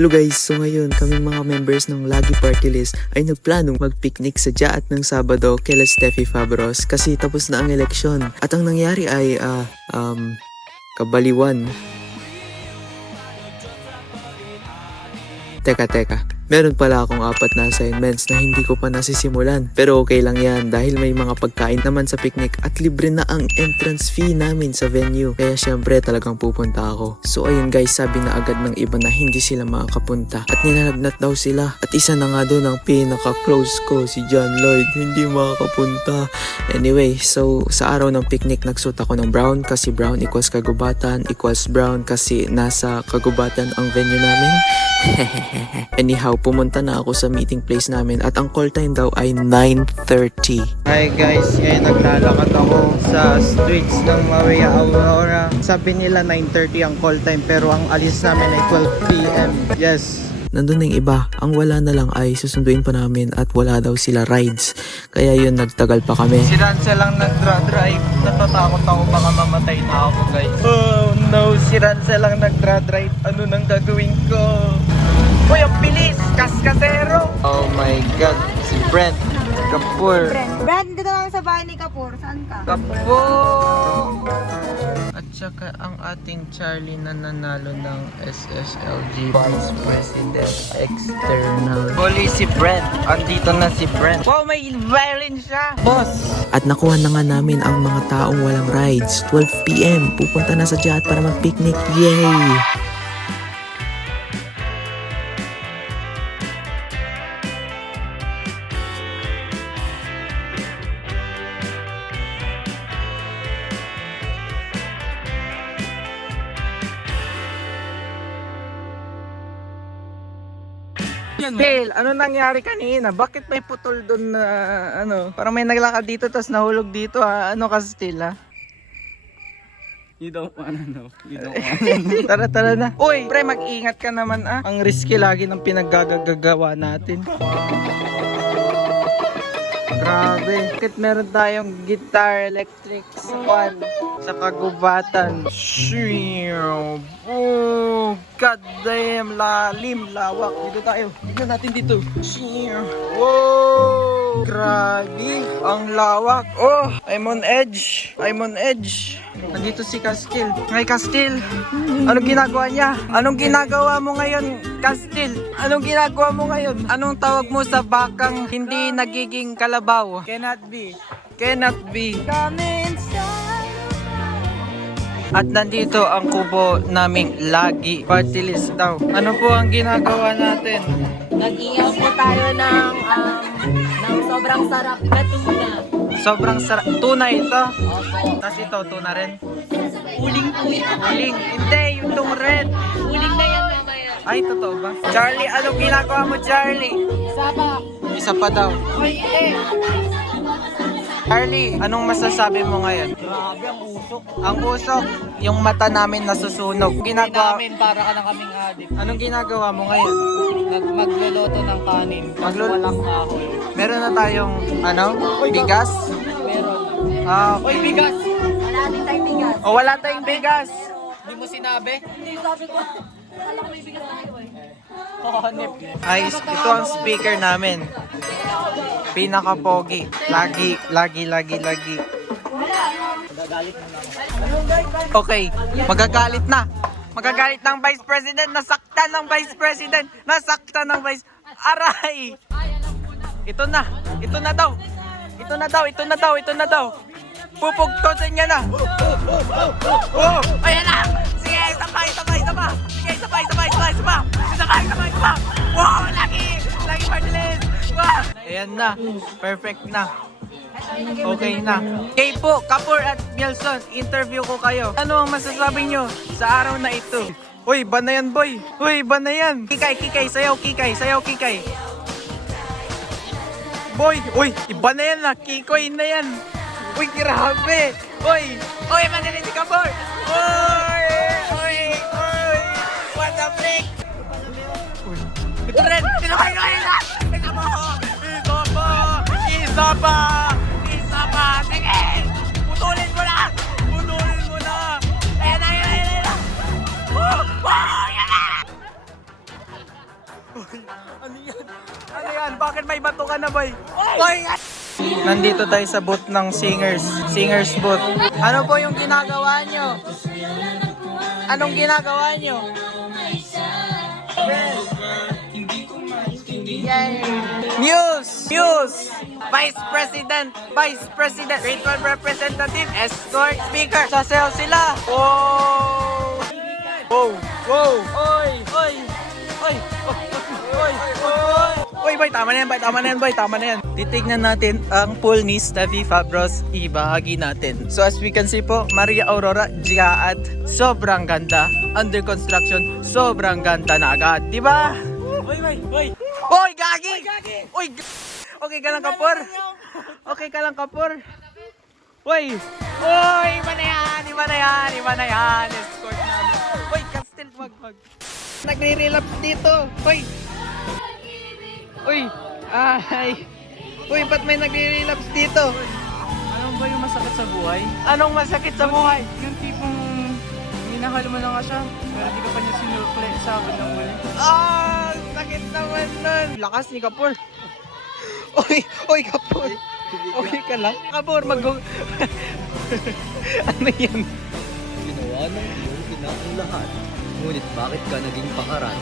Hello guys, so ngayon kaming mga members ng Lagi Party List ay nagplanong mag-picnic sa Jaat ng Sabado kila Steffi Fabros kasi tapos na ang eleksyon. At ang nangyari ay kabaliwan. Teka. Meron pala akong 4 na assignments na hindi ko pa nasisimulan. Pero okay lang yan dahil may mga pagkain naman sa picnic at libre na ang entrance fee namin sa venue. Kaya syempre talagang pupunta ako. So ayun guys, sabi na agad ng iba na hindi sila makakapunta. At nilalagnat daw sila. At isa na nga doon ang pinaka-close ko, si John Lloyd. Hindi makakapunta. Anyway, so sa araw ng picnic nagsuot ako ng brown kasi brown equals kagubatan equals brown kasi nasa kagubatan ang venue namin. Anyhow, pumunta na ako sa meeting place namin at ang call time daw ay 9:30. Hi guys, ngayon naglalakad ako sa streets ng Maria Aurora. Sabi nila 9:30 ang call time pero ang alis namin ay 12 PM. Yes. Nandun na yung iba, ang wala na lang ay susunduin pa namin at wala daw sila rides. Kaya yun, nagtagal pa kami. Si Ransel lang nagdra-drive. Natatakot ako baka mamatay na ako guys. Oh no, si Ransel lang nagdra-drive. Ano nang gagawin ko? Uy, ang bilis! Kaskasero! Oh my God, si Brent Kapur. Brand, dito lang sa bahay ni Kapur. Saan ka? Kapur! At saka ang ating Charlie na nanalo ng SSLG Vice President External. Huli si Brent. Andito na si Brent. Wow, may violin siya! Boss! At nakuha na nga namin ang mga taong walang rides. 12 PM, pupunta na sa Jaat para mag-picnic. Yay! Phil, ano nangyari kanina? Bakit may putol doon na ano? Parang may naglakad dito tapos nahulog dito ha? Ano kasi Phil ha? You don't wanna know. Tara na. Uy, pre, mag-ingat ka naman ah. Ang risky lagi ng pinaggagawa natin. Grabe. Bakit meron tayong guitar electric sa kagubatan? Oh, god damn, lalim, lawak. Dito tayo. Tignan natin dito. Wow, grabe. Ang lawak. Oh, I'm on edge. Nandito si Castil. Hi Castil. Anong ginagawa niya? Anong ginagawa mo ngayon, Castil? Anong ginagawa mo ngayon? Anong tawag mo sa bakang hindi nagiging kalabaw? Cannot be. At nandito ang kubo naming Lagi Party List daw. Ano po ang ginagawa natin? Nag-iyaw po tayo ng sobrang sarap na tuna. Sobrang sarap. Tuna ito. Opo. Tapos ito, tuna rin. Uling po yan. Uling. Hindi, yung itong red. Uling na yan mamaya. Ay, totoo ba? Charlie, anong ginagawa mo, Charlie? Saba. Isa pa daw. Ay, Charlie, anong masasabi mo ngayon? Grabe ang usok. Ang usok, yung mata namin nasusunog. Ginagawa, Para ka na kaming adik. anong ginagawa mo ngayon? Magluluto ng kanin. Walang kahoy. Meron na tayong, bigas? Meron. Uy, bigas! wala din tayong bigas. O wala tayong bigas. Hindi mo sinabi? Hindi, sabi ko. Alam ko may bigas tayo eh. Hanip. Ay, ito ang speaker namin. Pinaka-pogi. Lagi. Okay, magagalit na. Magagalit ng Vice President. Nasaktan ng Vice President. Aray! Ito na daw. Pupugtosin niya na. Oh, ayan na. Sige, isa pa. Wow, lagi Party List. Wow. Ayan na. Perfect na. Okay na. Okay po, Kapur at Mielson, interview ko kayo. Ano ang masasabi nyo sa araw na ito? Uy, ba na yan, boy? Kikay, sayaw kikay. Boy, iba na yan na. Kikoy na yan. Uy, grabe. Uy, magaling si Kapur. Uy. What the frick? Ito rin. Isa pa. Sige. Putulin mo na. Ayan na. Yan na. Ano yan? Ano yan? Bakit may bato ka na, boy? Boy! Nandito tayo sa booth ng singers. Singers booth. Ano po yung ginagawa nyo? Anong ginagawa nyo? Muse! Muse! Vice President! Vice President! Grade 12 Representative! Escort! Speaker! Sasayaw sila! Wow! Wow! Wow! Oy! Oy! Oy! Oy! Oy! Oy, boy! Tama na yan, boy! Tama na yan, boy! Tama na yan! Titignan natin ang pool ni Steffi Fabros. Ibahagi natin. So as we can see po, Maria Aurora Giaat. Sobrang ganda. Under construction. Sobrang ganda na agad. Diba? Oy, boy! Oy! Oy, gagi! Oy, okay ka lang, Kapor? Okay ka lang, Kapor? Oy! Oy, iba na yan! Iba na yan! Iba na yan! Escort namin. Oy, Castel, wag. Nagre-relapse dito. Oy! Uy! Ay! Uy, ba't may nagre-relapse dito? Ano ba yung masakit sa buhay? Anong masakit sa buhay? Yung tipong minahal mo na nga siya, pero di ka pa niya sinukle sa akin ng huli. Ah! Sakit naman nun! Lakas ni Kapor. Uy, Kapor. Okay ka lang? Kapor, ano yan? Ginawa ng iyong ina ang lahat. Ngunit bakit ka naging pakaran?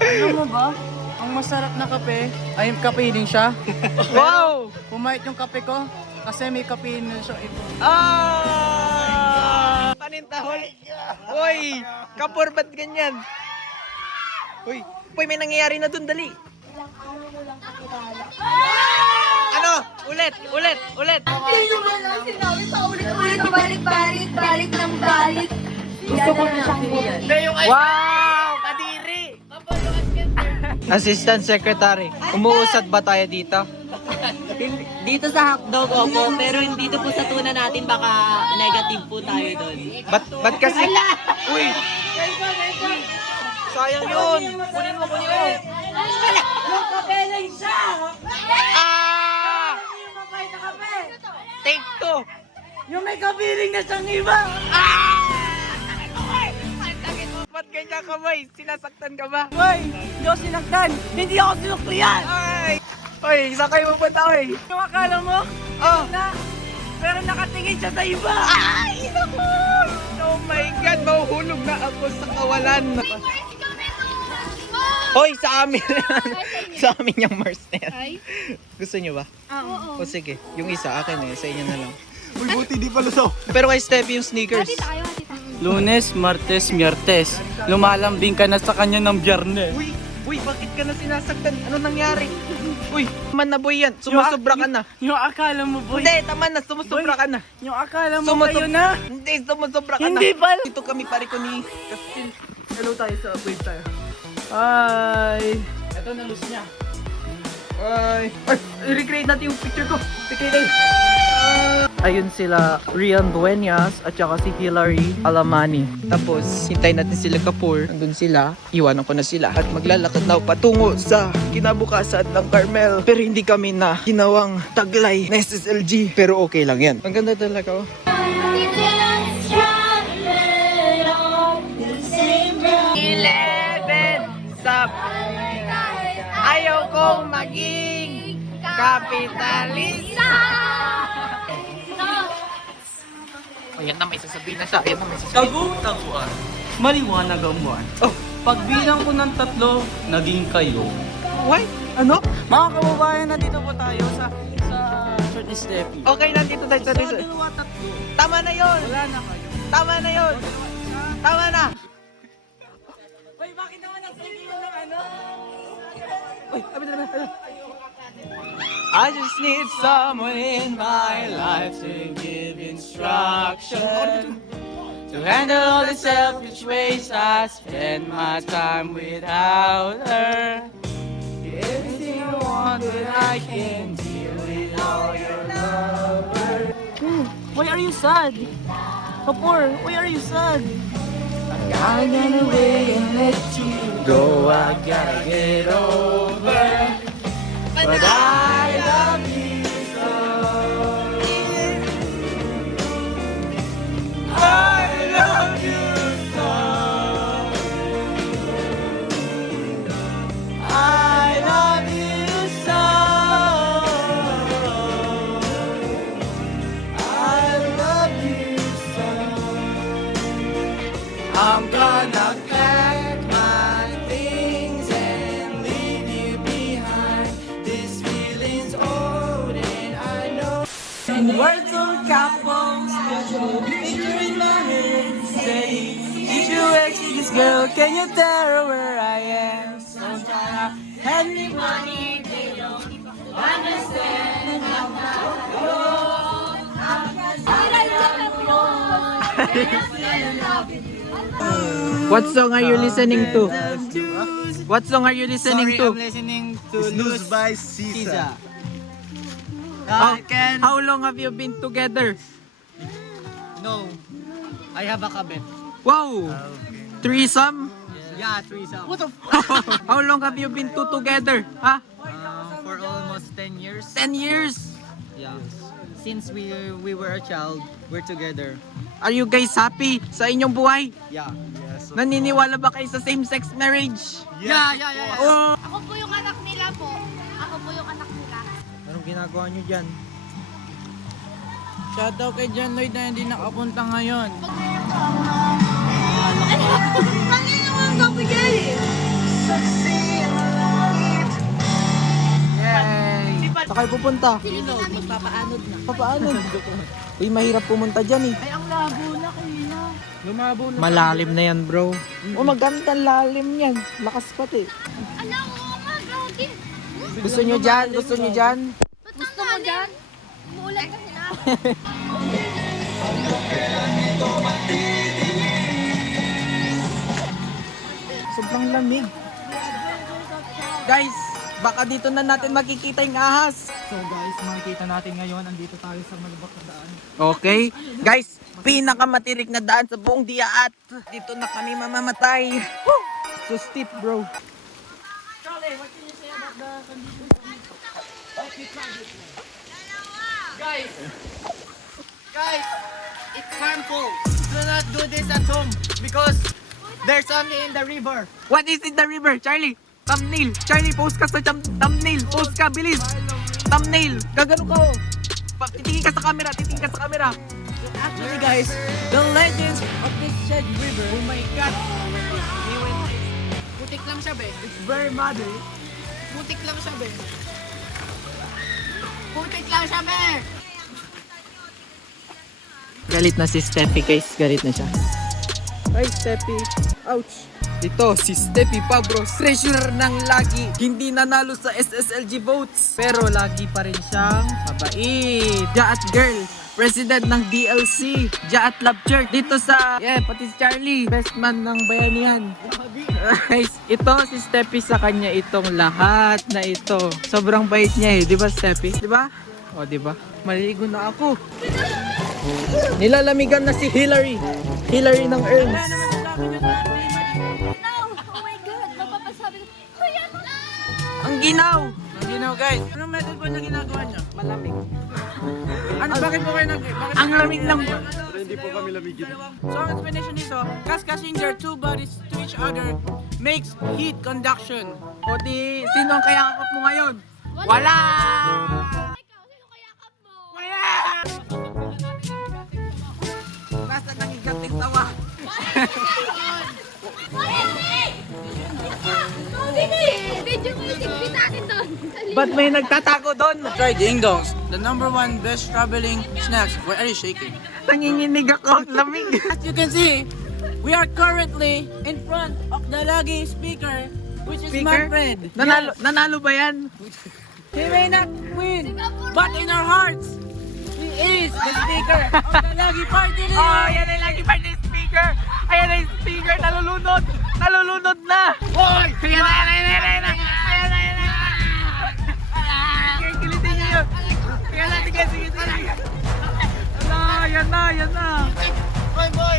Alam mo ba? Ang masarap na kape, ay kapeinin siya. Wow! Pumait yung kape ko, kasi may kapeinin siya ito. Panintahol. Uy! Kapor, ba't ganyan? Uy, may nangyayari na dun, dali. Ano? Ulit! Hindi naman lang sinabi sa ulit-ulit, balik ng balik. Gusto ko na siyang Wow! Kadiri! Assistant Secretary, umuusad ba tayo dito? Dito sa hotdog, opo. Pero dito po sa tuna natin, baka negative po tayo doon. Ba't kasi? Uy! Sayang yun! Kunin mo! Yung kape lang siya! Ah! Yung mapay na kape! Take two! Yung may kapiling na siyang iba! Ba't ganyan ka, boy? Sinasaktan ka ba? Hoy! Hindi ako sinaktan! Hindi ako sinukliyan! Ay! Oy, saan kayo pupunta, oy? Yung akala mo, Oh! na, pero nakatingin siya sa iba! Ay! Naku! Oh my God! Mahuhulog na ako sa kawalan! Hoy, sa amin! Sa amin yung Mars na yan. Gusto nyo ba? Oo. O sige, yung isa akin eh, sa inyo na lang. Uy, buti di pala sa... Pero kay Steffi yung sneakers. Lunes, Martes, Miyertes. Lumalambing ka na sa kanya ng Biyernes. Uy, bakit ka na sinasaktan? Ano nangyari? Uy, man na boy yan. Sumusobra ka na. Yung akala mo, boy. Hindi, tama na. Sumusobra ka na. Yung akala mo Sumusob- kayo na. Hindi, sumusobra ka na. Hindi pala. Dito kami pare ko ni Castil. Hello tayo sa wave tayo. Hi! Ito na lose niya. Ay, i-recreate natin yung picture ko. Recreate natin. Ayun sila, Rian Dueñas at saka si Hilary Alamani. Tapos, hintayin natin sila Kapur. Nandun sila, iwanan ko na sila. At maglalakad na patungo sa kinabukasan ng Carmel. Pero hindi kami na ginawang taglay na SSLG. Pero okay lang yan. Ang ganda talaga, oh. 11 sub. Ayaw kong maging kapitalista. Ayan na, may sasabihin na siya. Ayan na, may sasabihin. Tagu-taguan. Maliwanag ang buwan. Oh. Pagbilang ko ng 3, naging kayo. Why? Ano? Mga kababayan, nandito po tayo sa Church Steffi. Okay, nandito tayo sa resort. Dalawa, 3. Tama na yun! Wala na kayo. Tama na yun! Tama na! Hoy, bakit naman nagsige mo ng ano? Uy, abit na. I just need someone in my life to give instruction, to handle all the selfish ways I spend my time without her. Everything I want, but I can deal with all your love. Why are you sad? Kapur, why are you sad? I got away and let you go. I gotta get over, but I love you so. I love you so. What song are you listening to? What song are you listening to? listening to Lose by Sisa. How long have you been together? No, I have a kabit. Wow! Threesome? Yeah, threesome. How long have you been together? Ha? For almost 10 years. 10 years? Yeah. Since we were a child, we're together. Are you guys happy sa inyong buhay? Yeah. Yes. Naniniwala ba kayo sa same-sex marriage? Yeah. Oh! Ako po yung anak nila po. Ako po yung anak nila. Anong ginagawa nyo dyan? Shoutout kay John Lloyd na hindi nakapunta ngayon. Kanina mo ang kapigay eh. Yay! Saan kayo pupunta? Magpapaanod na. Paano? Uy, mahirap pumunta dyan eh. Ay, ang labo na kuya. Lumabo na. Malalim na yan, bro. Oh, maganda lalim yan. Lakas pati. Alam mo, magagi. Gusto nyo dyan? Gusto nyo dyan? Gusto mo dyan? Umuulan kasi na. Sobrang lamig. Guys, baka dito na natin makikita yung ahas. So guys, makikita natin ngayon, andito tayo sa malubak na daan. Okay. Guys, pinakamatirik na daan sa buong Diaat. Dito na kami mamamatay. Woo! So steep, bro. Guys, it's harmful. Do not do this at home because there's only in the river. What is in the river? Charlie, thumbnail. Charlie, post ka sa thumbnail. Post ka, bilis. Thumbnail. Gagano ka, oh. Titingin ka sa camera, titingin ka sa camera. Actually guys, the legends of this said river. Oh my God. Putik lang siya be. It's very muddy. Putik lang siya be. Putik lang siya be. Galit na si Steffi, guys. Galit na siya. Hi, Steffi. Ouch. Ito, si Steffi pa, bro. Treasurer ng lagi. Hindi nanalo sa SSLG votes. Pero lagi pa rin siyang mabait. Jaat girl. President ng DLC. Jaat Love Church. Dito sa, pati si Charlie. Best man ng bayanihan. Guys, ito si Steffi sa kanya itong lahat na ito. Sobrang bait niya eh. Di ba, Steffi? Di ba? O, di ba? Maligo na ako. Nilalamigan na si Hillary. Hillary ng Earns. No! Oh my God! Mapapasabi ko, Kuya, ano na? Ang ginaw. Ginaw guys, anong method po na ginagawa niya? Malamig. Ano, bakit po kayo Ang lamig ng... So ang explanation nito, cascasing their two bodies to each other makes heat conduction. O di, sino ang kayakap mo ngayon? Wala! Ikaw, sino kayakap mo? Basta nangigating tawa. Video mo yung tigpit akin doon. Ba't may nagtatago doon? Try ding dongs, the #1 best traveling snacks. Why are you shaking? Nanginginig ako. Lamig. As you can see, we are currently in front of the Lagi speaker, which is Speaker? Manfred. Nanalo ba yan? He may not win, but in our hearts, he is the speaker of the Lagi Party List. Oh, yan ay lagi pa yung speaker. Ayan na yung speaker. Nalulunod. Nalulunod na. Hoy! Ayan na, ayan na, ayan na, ayan na. Ayan na, ayan na. Sige, kilitin niyo yun. Ayan na, sige, sige, sige. Ayan na, ayan na. Boy, boy.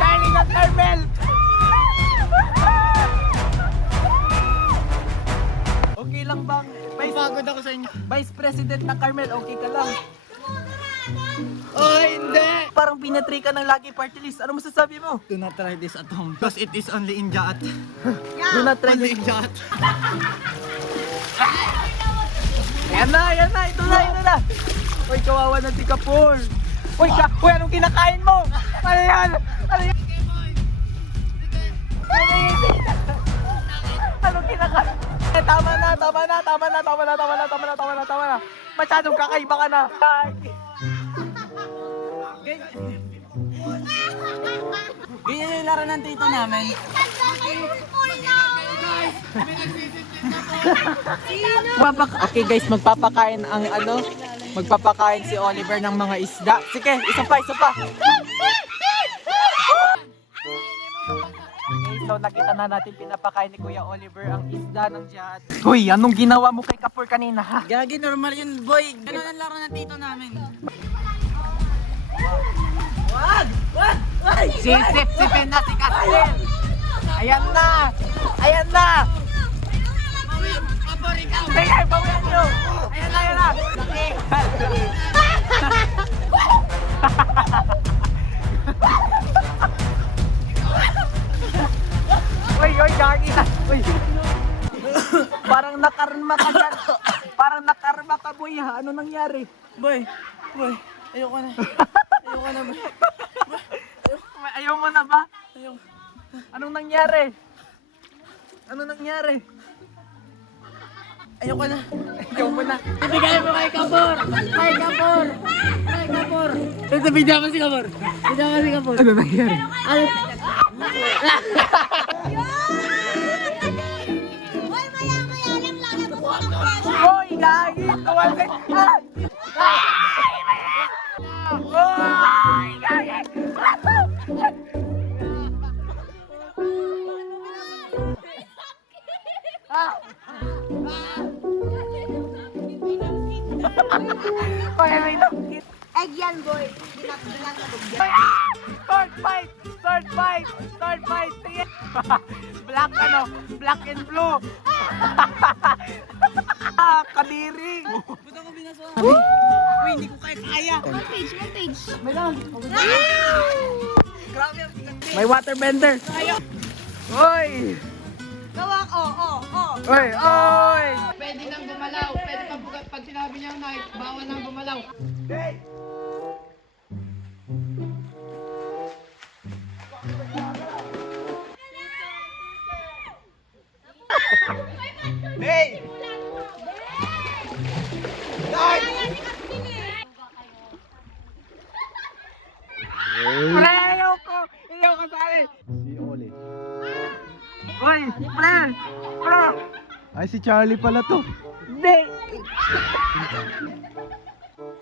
Charlie ng Carmel. Okay lang bang? Pagod ako sa inyo. Vice President ng Carmel, okay ka lang? Oh, hindi! Parang pinatry ka ng Lagi Party List. Ano masasabi mo? Do not try this at home because it is only in Jaat. Do not try Only this. in Jaat. Ayan na, ayan na. Ito na, ito na. Uy, kawawa na si Kapur. Uy, uy, anong kinakain mo? Ano yan? Ano yan? Anong kinakain? Tama na, tama na, tama na, tama na, tama na, tama na, tama na, tama na. Masyadong kakaiba ka na. Ganyan yung laro ng tito namin. Okay guys, magpapakain ang magpapakain si Oliver ng mga isda. Sige, isa pa, isa pa. So nakita na natin pinapakain ni Kuya Oliver ang isda ng Jihad. Uy, anong ginawa mo kay Kapur kanina ha? Gagi, normal yun, boy. Ganun ang laro ng tito namin. Sipsipin na si Castel! Ayan na! Ayan na! Sige, bawian nyo! Ayan na, ayan na! Uy, uy, gagi na! Uy! Parang nakarma ka dyan! Parang nakarma ka, boy ha! Ano nangyari? Boy, ayoko na. Ayoko na, boy. Ayaw mo na ba? Ayoko. Anong nangyari? Ano nangyari? Ayoko na. Ayaw mo na. Ibigay mo kay Kapor! Kay Kapor! Kay Kapor! Ito, bigyan mo si Kapor! Bigyan mo si Kapor! Ano nangyari? Hoy, maya-maya lang lalabas ko ng pera. Hoy, gagi! Tuwalin ka! Hoy, gagi! Hoy, may nakit! Egg yan, boy. Binatulog yan. Sword fight! Sword fight! Sword fight! Sige! Black ano? Black and blue! Kadiri! Buta ko binaswa. Uy, hindi ko kaya. One page. Grabe ang bigat. May waterbender! Hoy! Gawa ko, Hoy! Hoy! Pwede nang gumalaw. Pwede pag sinabi niya night, bawal nang gumalaw. Hey! Pre, ayoko! Ayaw kasali! Si Oli. Hoy! Pre! Pre! Ay, si Charlie pala to. Hindi!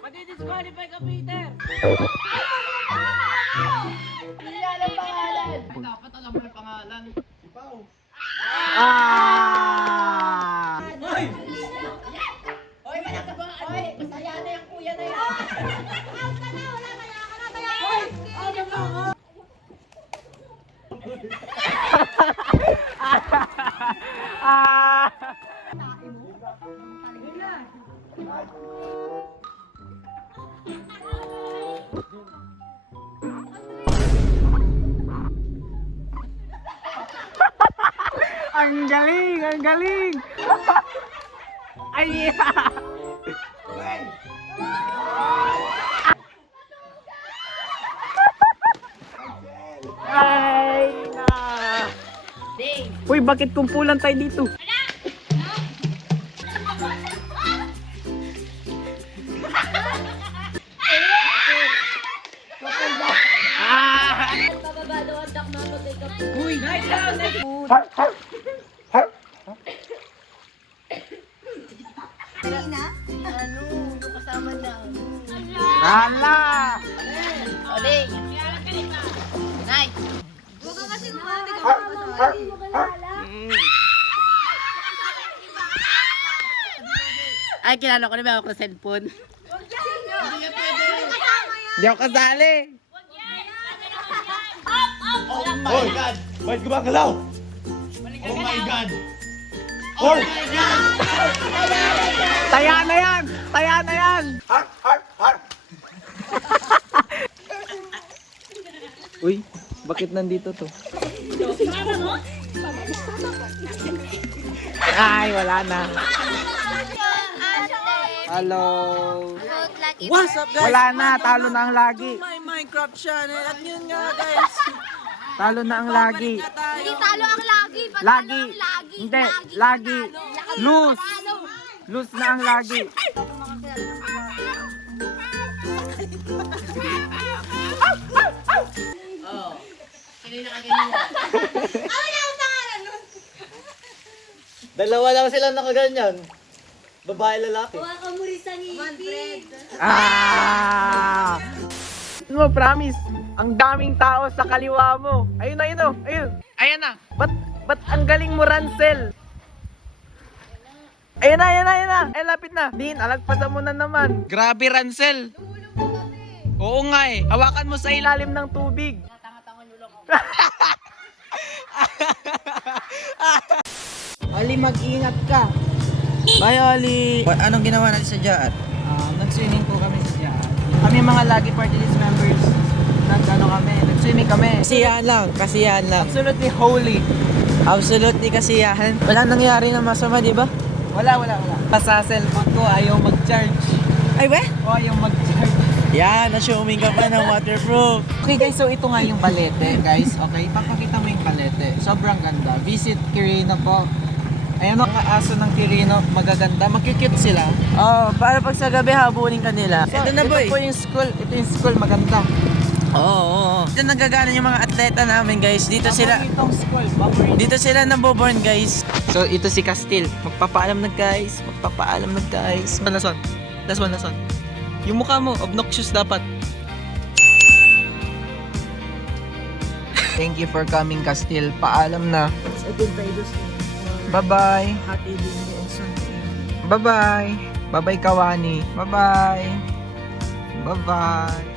Madi-disqualify ka, Peter! Dapat alam mo yung pangalan. Ah! Hoy, wala ka ba? Hoy, masaya na yung kuya na yan! Ah! Ang galing! Ang galing! Ay! Ay! Na! Uy, bakit kumpulan tayo dito? Ah! Bababa daw ang dakma ko kay Kapur. Uy, nice down! Kanina? Ano? Yung kasama na. Hala! Oli! Nice! Huwag ka kasi kumali ka kasama. Hindi mo kalala. Ay, kilala ko na ba ako sa cellphone? Hindi ako kasali! Hoy! Bakit gumagalaw? Oh my God! Hoy! Taya na yan! Taya na yan! Uy, bakit nandito to? Ay, wala na. Hello. What's up, guys? Wala na, talo na ang lagi. My Minecraft channel. At yun nga, guys. Talo na ang lagi. Hindi talo ang lagi. Panalo Lagi. ang lagi. Hindi, lagi. Lose. Lose na ang lagi. Oo. Kanina ka ganyan. Dalawa lang silang nakaganyan. Babae, lalaki. Huwag ka muri sa ngipin. Ah! Mo, promise, ang daming tao sa kaliwa mo. Ayun, ayun, oh. Ayun. Ayan na. Ba't ang galing mo, Ransel? Ayan na, ayan na, ayan na. Ay, lapit na. Din, alagpasan mo na naman. Grabe, Ransel. Oo nga eh. Hawakan mo sa ilalim ng tubig. Oli, mag-ingat ka. Bye, Oli. Anong ginawa natin sa Jaan? Nag-swimming po kami sa Jaan. Kami mga Lucky Party List members. Nag-swimming kami. Kasiyahan lang. Absolutely holy. Absolutely kasiyahan. Wala nangyari na masama, di ba? Wala. Sa cellphone ko, ayaw mag-charge. Ay, ba? O, ayaw mag-charge. Yan, na-showing ka pa ng waterproof. Okay guys, so ito nga yung palete, guys. Okay, papakita mo yung palete. Sobrang ganda. Visit Quirino po. Ayan ang mga aso ng Quirino, magaganda. Makikute sila. Oh, para pag sa gabi habulin ka nila. So, Ito na, boy. Ito po yung school. Ito yung school, maganda. Oo. Ito nagagana yung mga atleta namin, guys. Dito sila naboborn, guys. So, ito si Castil. Magpapaalam na, guys. Last one. Yung mukha mo, obnoxious dapat. Thank you for coming, Castil. Paalam na. Bye-bye. Bye-bye. Bye-bye, Kawani. Bye-bye. Bye-bye.